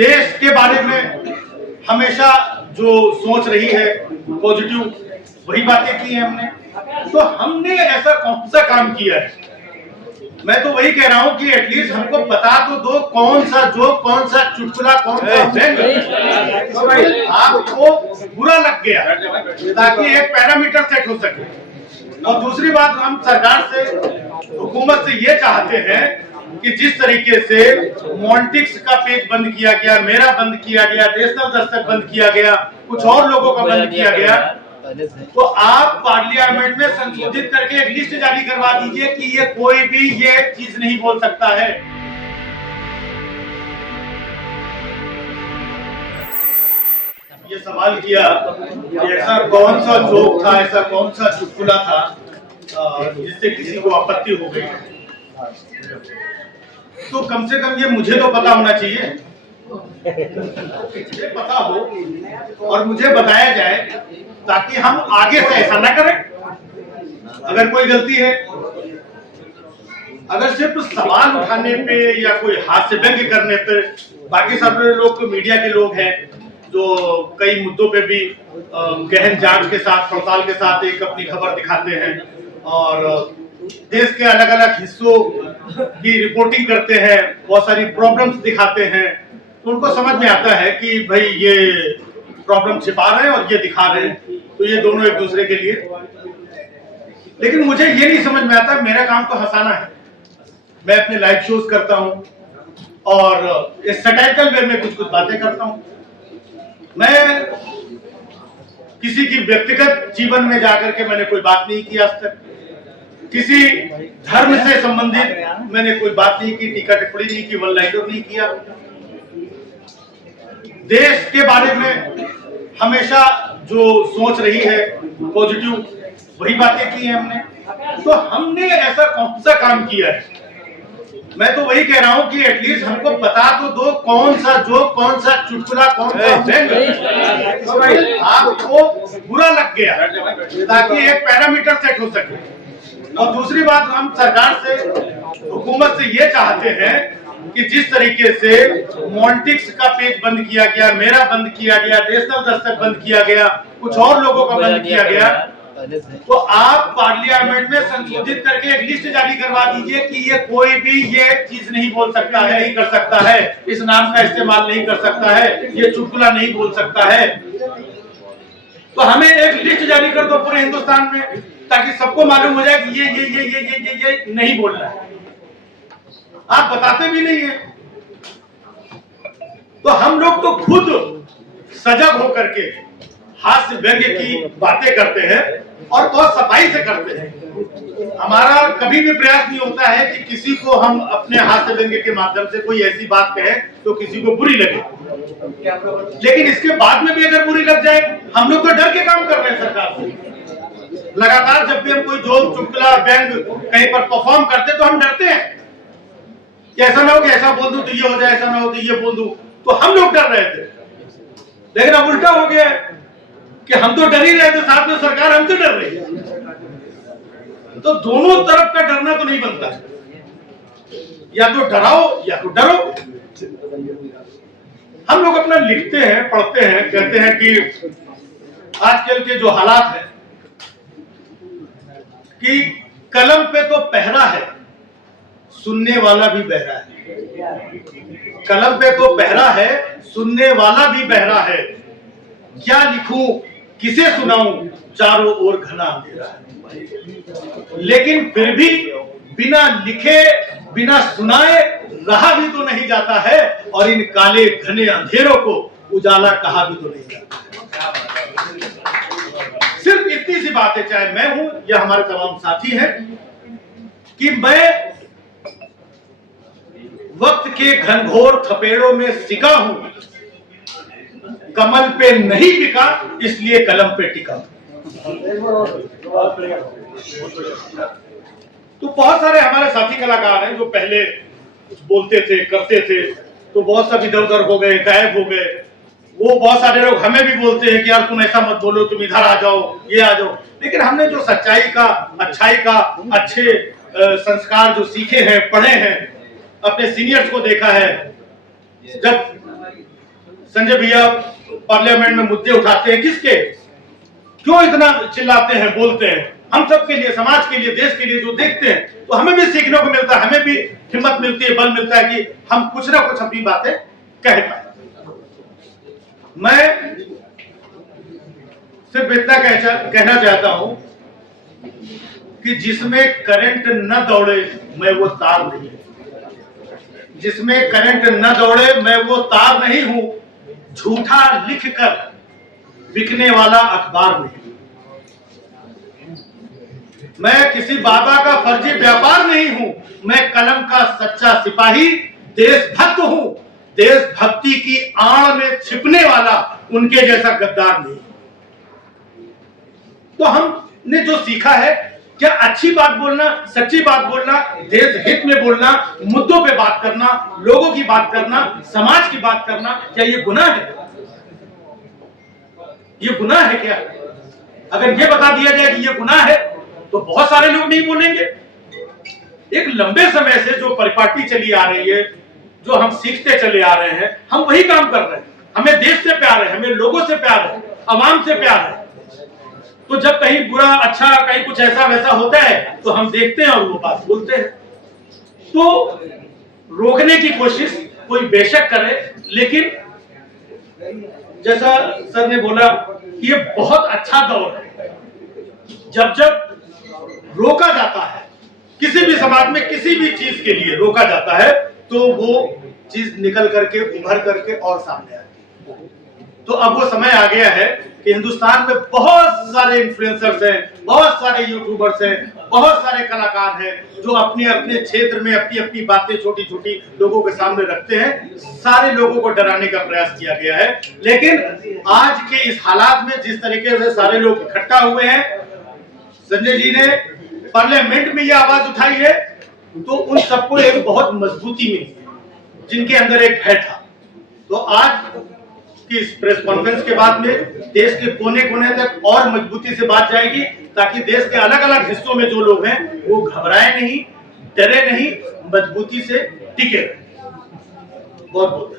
देश के बारे में हमेशा जो सोच रही है पॉजिटिव, वही बातें की हैं हमने। तो हमने ऐसा कौन सा काम किया है? मैं तो वही कह रहा हूं कि एटलीस्ट हमको बता तो दो कौन सा जोक, कौन सा चुटकुला, कौन सा व्यंग आपको बुरा लग गया, ताकि एक पैरामीटर सेट हो सके। और दूसरी बात, हम सरकार से, हुकूमत से ये चाहते हैं कि जिस तरीके से मॉन्टिक्स का पेज बंद किया गया, मेरा बंद किया गया, नेशनल दस्तक बंद किया गया, कुछ और लोगों का बंद किया गया, तो आप पार्लियामेंट में संशोधित करके एक लिस्ट जारी करवा दीजिए कि ये कोई भी ये चीज नहीं बोल सकता है। ये सवाल किया कि ऐसा कौन सा जोक था, ऐसा कौन सा चुटकुला था जिससे किसी को आपत्ति हो गई। तो कम से कम ये मुझे तो पता होना चाहिए, मुझे पता हो और मुझे बताया जाए, ताकि हम आगे से ऐसा ना करें। अगर कोई गलती है, अगर सिर्फ सवाल उठाने पे या कोई हास्य व्यंग्य करने पे, बाकी सब लोग मीडिया के लोग हैं जो कई मुद्दों पे भी गहन जांच के साथ, पड़ताल के साथ एक अपनी खबर दिखाते हैं और देश के अलग अलग हिस्सों की रिपोर्टिंग करते हैं, बहुत सारी प्रॉब्लम्स दिखाते हैं, तो उनको समझ में आता है कि भाई ये प्रॉब्लम छिपा रहे हैं और ये दिखा रहे हैं, तो ये दोनों एक दूसरे के लिए। लेकिन मुझे ये नहीं समझ में आता, मेरा काम तो हंसाना है। मैं अपने लाइव शोज करता हूं और इस सटाइकल वे में कुछ कुछ बातें करता हूं। मैं किसी की व्यक्तिगत जीवन में जाकर के मैंने कोई बात नहीं की आज तक, किसी धर्म से संबंधित मैंने कोई बात नहीं की, टीका टिप्पणी नहीं की, वन लाइनर नहीं किया। देश के बारे में हमेशा जो सोच रही है पॉजिटिव, वही बातें की हैं हमने। तो हमने ऐसा कौन सा काम किया है? मैं तो वही कह रहा हूं कि एटलीस्ट हमको बता तो दो कौन सा जोक, कौन सा चुटकुला, कौन सा व्यंग आपको बुरा लग गया, ताकि एक पैरामीटर सेट हो सके। और दूसरी बात, हम सरकार से, हुकूमत से ये चाहते हैं कि जिस तरीके से मॉन्टिक्स का पेज बंद किया गया, मेरा बंद किया गया, नेशनल दस्तक बंद किया गया, कुछ और लोगों का बंद किया गया, तो आप पार्लियामेंट में संशोधित करके एक लिस्ट जारी करवा दीजिए कि ये कोई भी ये चीज नहीं बोल सकता है, नहीं कर सकता है, इस नाम का इस्तेमाल नहीं कर सकता है, ये चुटकुला नहीं बोल सकता है। तो हमें एक लिस्ट जारी कर दो पूरे हिंदुस्तान में, ताकि सबको मालूम हो जाए कि ये नहीं बोल रहा है। आप बताते भी नहीं है। तो हम लोग तो खुद सजग होकर के हास्य व्यंग्य की बातें करते हैं और बहुत सफाई से करते हैं। हमारा कभी भी प्रयास नहीं होता है कि किसी को हम अपने हास्य व्यंग्य के माध्यम से कोई ऐसी बात कहें तो किसी को बुरी लगे। लेकिन इसके बाद में भी अगर बुरी लग जाए, हम लोग तो डर के काम कर रहे हैं सरकार से। लगातार जब भी हम कोई जोक, चुटकुला, व्यंग कहीं पर परफॉर्म करते तो हम डरते हैं कि ऐसा ना हो कि ऐसा बोल दूं तो ये हो जाए, ऐसा ना हो तो ये बोल दूं। तो हम लोग डर रहे थे, लेकिन अब उल्टा हो गया है कि हम तो डर ही रहे थे, साथ में सरकार हमसे डर रही है। तो दोनों तरफ का डरना तो नहीं बनता, या तो डराओ या तो डरो। हम लोग अपना लिखते हैं, पढ़ते हैं, कहते हैं कि आजकल के जो हालात है कि कलम पे तो पहरा है, सुनने वाला भी बहरा है। कलम पे तो पहरा है, सुनने वाला भी बहरा है। क्या लिखूं, किसे सुनाऊं, चारों ओर घना अंधेरा है। लेकिन फिर भी बिना लिखे, बिना सुनाए रहा भी तो नहीं जाता है, और इन काले घने अंधेरों को उजाला कहा भी तो नहीं जाता। सिर्फ इतनी सी बात है, चाहे मैं हूं या हमारे तमाम साथी हैं, कि मैं वक्त के घनघोर थपेड़ों में सिका हूं, कमल पे नहीं बिका इसलिए कलम पे टिका। तो बहुत सारे हमारे साथी कलाकार हैं जो पहले बोलते थे, करते थे, तो बहुत सब इधर उधर हो गए, गायब हो गए। वो बहुत सारे लोग हमें भी बोलते हैं कि यार तुम ऐसा मत बोलो, तुम इधर आ जाओ, ये आ जाओ। लेकिन हमने जो सच्चाई का, अच्छाई का, अच्छे संस्कार जो सीखे हैं, पढ़े हैं, अपने सीनियर्स को देखा है, जब संजय भैया पार्लियामेंट में मुद्दे उठाते हैं, किसके, क्यों इतना चिल्लाते हैं, बोलते हैं? हम सब के लिए, समाज के लिए, देश के लिए जो देखते हैं, तो हमें भी सीखने को मिलता है, हमें भी हिम्मत मिलती है, बल मिलता है कि हम कुछ ना कुछ अपनी बातें कह पाए। मैं सिर्फ इतना कहना चाहता हूं कि जिसमें करंट न दौड़े मैं वो तार नहीं हूं, जिसमें करंट न दौड़े मैं वो तार नहीं हूं, झूठा लिखकर बिकने वाला अखबार नहीं। मैं किसी बाबा का फर्जी व्यापार नहीं हूं, मैं कलम का सच्चा सिपाही देशभक्त हूं, देशभक्ति की आड़ में छिपने वाला उनके जैसा गद्दार नहीं। तो हमने जो सीखा है, क्या अच्छी बात बोलना, सच्ची बात बोलना, देश हित में बोलना, मुद्दों पे बात करना, लोगों की बात करना, समाज की बात करना, क्या ये गुनाह है? ये गुनाह है क्या? अगर ये बता दिया जाए कि ये गुनाह है तो बहुत सारे लोग नहीं बोलेंगे। एक लंबे समय से जो परिपाटी चली आ रही है, जो हम सीखते चले आ रहे हैं, हम वही काम कर रहे हैं। हमें देश से प्यार है, हमें लोगों से प्यार है, आवाम से प्यार है। तो जब कहीं बुरा, अच्छा, कहीं कुछ ऐसा वैसा होता है तो हम देखते हैं और वो बात बोलते हैं। तो रोकने की कोशिश कोई बेशक करे, लेकिन जैसा सर ने बोला कि ये बहुत अच्छा दौर है। जब जब रोका जाता है, किसी भी समाज में किसी भी चीज के लिए रोका जाता है, तो वो चीज निकल करके, उभर करके और सामने आती है। तो अब वो समय आ गया है कि हिंदुस्तान में बहुत सारे इन्फ्लुएंसर्स हैं, बहुत सारे यूट्यूबर्स हैं, बहुत सारे कलाकार हैं जो अपने अपने क्षेत्र में अपनी अपनी बातें छोटी छोटी लोगों के सामने रखते हैं। सारे लोगों को डराने का प्रयास किया गया है, लेकिन आज के इस हालात में जिस तरीके से सारे लोग इकट्ठा हुए हैं, संजय जी ने पार्लियामेंट में यह आवाज उठाई है, तो उन सबको एक बहुत मजबूती मिली है, जिनके अंदर एक भय था। तो आज की इस प्रेस कॉन्फ्रेंस के बाद में देश के कोने कोने तक और मजबूती से बात जाएगी, ताकि देश के अलग अलग हिस्सों में जो लोग हैं वो घबराए नहीं, डरे नहीं, मजबूती से टिके रहे। बहुत बहुत